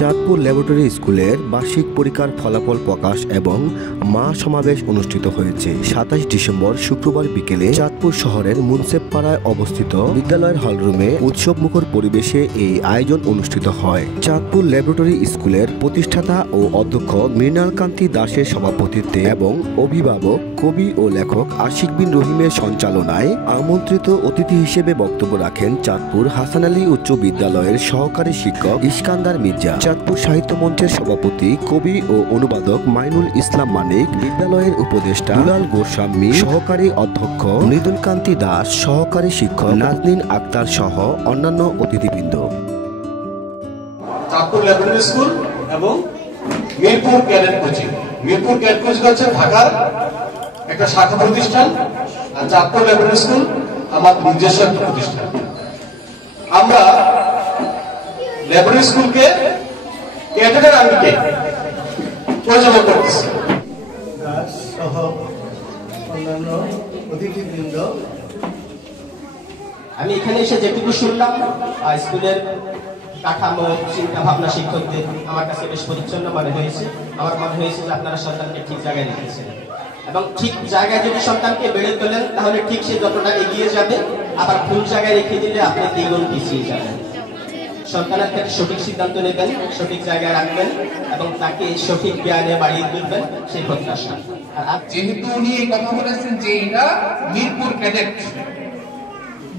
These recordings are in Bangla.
চাঁদপুর ল্যাবরেটরি স্কুলের বার্ষিক পরীক্ষার ফলাফল প্রকাশ এবং মহাসমাবেশ অনুষ্ঠিত হয়েছে ২৭ ডিসেম্বর শুক্রবার বিকেলে চাঁদপুর শহরের মুন্সেফপাড়ায় অবস্থিত বিদ্যালয়ের হলরুমে উৎসবমুখর পরিবেশে এই আয়োজন অনুষ্ঠিত হয়। চাঁদপুর ল্যাবরেটরি স্কুলের প্রতিষ্ঠাতা ও অধ্যক্ষ মৃণাল কান্তি দাসের সভাপতিত্বে এবং অভিভাবক, কবি ও লেখক আশিক বিন রহিমের সঞ্চালনায় আমন্ত্রিত অতিথি হিসেবে বক্তব্য রাখেন চাঁদপুর হাসান আলী উচ্চ বিদ্যালয়ের সহকারী শিক্ষক ইস্কান্দার মির্জা, চাঁদপুর সাহিত্য মঞ্চের সভাপতি, কবি ও অনুবাদক মাইনুল ইসলাম মানিক, বিদ্যালয়ের উপদেষ্টা দুলাল গোস্বামী, সহকারী অধ্যক্ষ মৃদুল কান্তি দাস, সহকারী শিক্ষক নাজনীন আক্তার সহ অন্যান্য অতিথিবৃন্দ। চাঁদপুর ল্যাবরেটরি স্কুল এবং Mirpur cadet coaching. Mirpur cadet coaching হচ্ছে ঢাকার একটা শাখা প্রতিষ্ঠান, আর চাঁদপুর ল্যাবরেটরি স্কুল আমার নিজস্ব একটা প্রতিষ্ঠান। আমরা ল্যাবরেটরি স্কুলকে ক্যাডেটের আঙ্গিকে পরিচালনা করতেছি। সহ অন্যান্য অতিথিবৃন্দ, আমি এখানে এসে যেটুকু শুনলাম স্কুলের কাঠামো, চিন্তা ভাবনা শিক্ষকদের আমার কাছে বেশ পরিচ্ছন্ন মনে হয়েছে। আমার মনে হয়েছে যে আপনারা সন্তানকে ঠিক জায়গায় রেখেছেন এবং ঠিক জায়গায় যদি সন্তানকে বেড়ে তোলেন তাহলে ঠিক সে যতটা এগিয়ে যাবে, আবার ভুল জায়গায় রেখে দিলে আপনি দ্বিগুণ পিছিয়ে যাবেন। সন্তানের ক্ষেত্রে সঠিক সিদ্ধান্ত নেবেন, সঠিক জায়গায় রাখবেন এবং তাকে সঠিক জ্ঞানে বাড়িয়ে তুলবেন, সেই প্রত্যাশা। আর যেহেতু উনি এই কথা বলেছেন যে এটা মিরপুর ক্যাডেট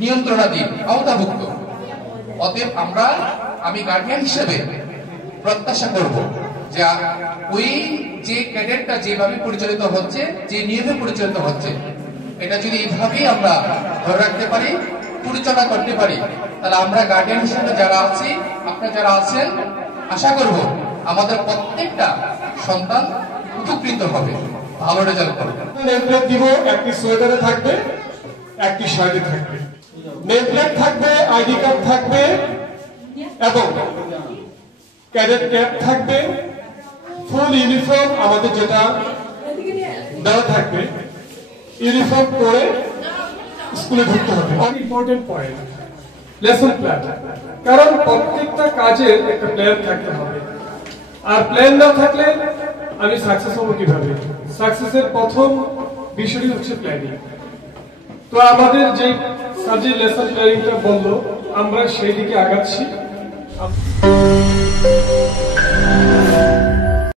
নিয়ন্ত্রণাধীন আওতাভুক্ত, অতএব আমি গার্ডিয়ান হিসেবে প্রত্যাশা করব যে ওই যে ক্যাডেটটা যেভাবে পরিচালিত হচ্ছে, যে নিয়মে পরিচালিত হচ্ছে, এটা যদি এইভাবেই আমরা ধরে রাখতে পারি, পরিচালনা করতে পারি, তাহলে আমরা গার্ডিয়ান হিসেবে যারা আছি, আপনারা যারা আছেন, আশা করব আমাদের প্রত্যেকটা সন্তান উপকৃত হবে, ভালো রেজাল্ট করবে। নেমপ্লেট দিব, একটি সোয়েটারে থাকবে, একটি শার্টে থাকবে। নেমপ্লেট থাকবে, আইডি কার্ড থাকবে এবং ক্যাডেট ক্যাপ থাকবে, ফুল ইউনিফর্ম আমাদের যেটা দেওয়া থাকবে, ইউনিফর্ম পরে স্কুলে ঢুকতে হবে। অনেক ইম্পর্টেন্ট পয়েন্ট লেসন প্ল্যান, কারণ প্রত্যেকটা কাজের একটা প্ল্যান থাকতে হবে, আর প্ল্যান না থাকলে আমি সাকসেস হবো কিভাবে? সাকসেসের প্রথম বিষয়টি হচ্ছে প্ল্যানিং। তো আমাদের যে সাবজেক্ট লেসন প্ল্যানিংটা বললো, আমরা সেই দিকে আগাচ্ছি।